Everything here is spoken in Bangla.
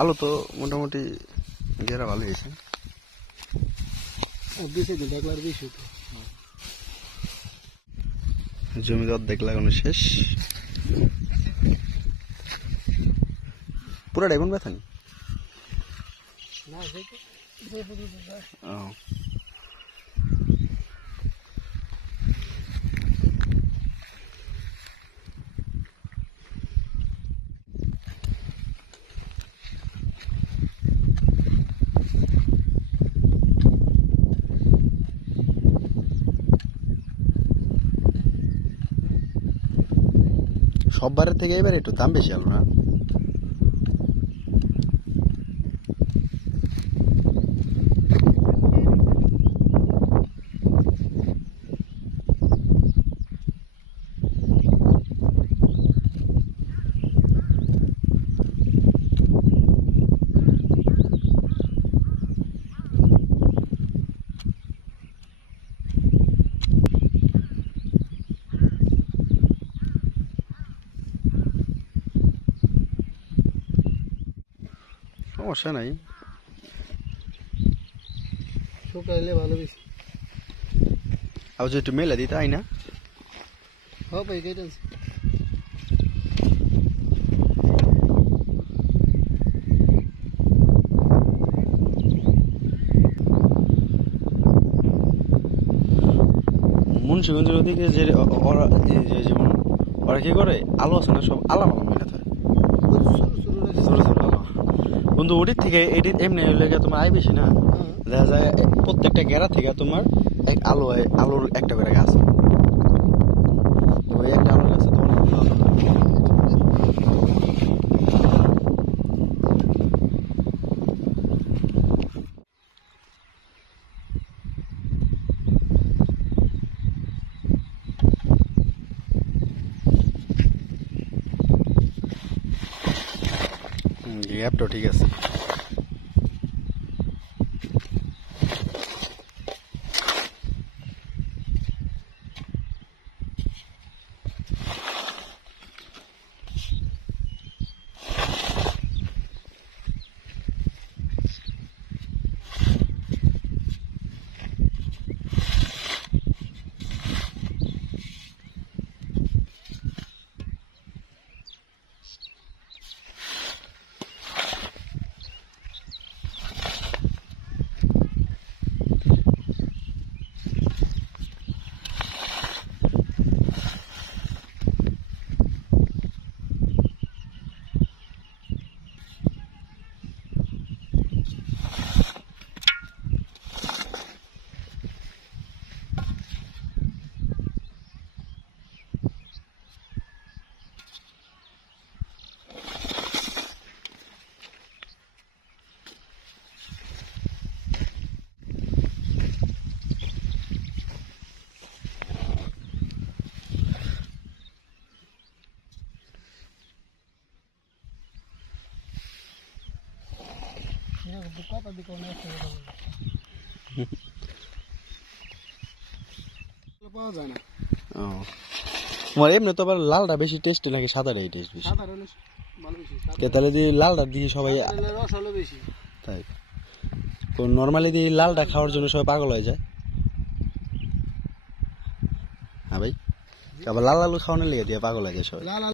আলু তো মোটামুটি ঘেরা ভালো হয়েছে। জমিতে অর্ধেক লাগানো শেষ। পুরা ডাইমন ব্যথা নি? সব বারের থেকে এবার একটু দাম বেশি হলো না। সমস্যা নাই। শুকাইলে ভালো বেশি আর যদি একটু মেলা দিতে আই না? হবে কেটে মুন্সিগঞ্জের ওদিকে যে ওরা যেমন ওরা কি করে? আলো আছে না সব আলাম আলাম মেলা থাকে। বন্ধু ওটির থেকে এটির এমনি লেগে তোমার আয় বেশি না? দেখা যায় প্রত্যেকটা গেরা থেকে তোমার এক আলু আলুর একটা করে গাছ। গ্যাপটা ঠিক আছে লালটা বেশি টেস্টি নাকি সাদাটাই টেস্ট বেশি। কে তাহলে দিয়ে লালটা দিয়ে সবাই তাই। তো নর্মালি দিয়ে লালটা খাওয়ার জন্য সবাই পাগল হয়ে যায়। হ্যাঁ ভাই? আবার লাল আলু খাওয়ানোর লেগে দিয়ে পাগল হয়ে যায় সবাই।